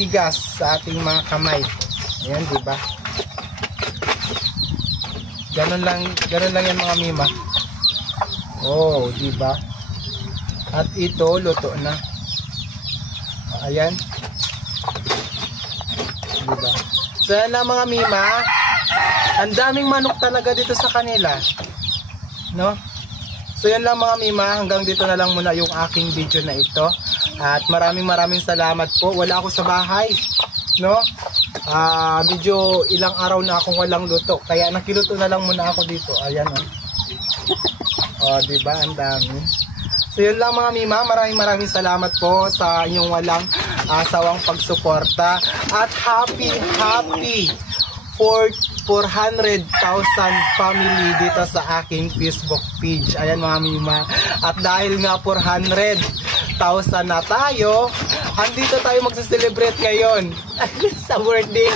bigas sa ating mga kamay. Ayan, di ba? Ganun lang yan mga mima. Oh, di ba? At ito luto na. Ayan. Di ba? So yan lang mga mima. Ang daming manok talaga dito sa kanila. No? So yan lang mga mima, hanggang dito na lang muna yung aking video na ito. At maraming salamat po. Wala ako sa bahay, no? Medyo ilang araw na akong walang luto, kaya nakiluto na lang muna ako dito. Ayan, oh. Oh, di ba? Ang dami. So yun lang mga mima, maraming salamat po sa inyong walang sawang pagsuporta. At happy 400,000 family dito sa aking Facebook page. Ayan mga mima. At dahil nga 400,000 na tayo, andito tayo magsa-celebrate ngayon sa birthday.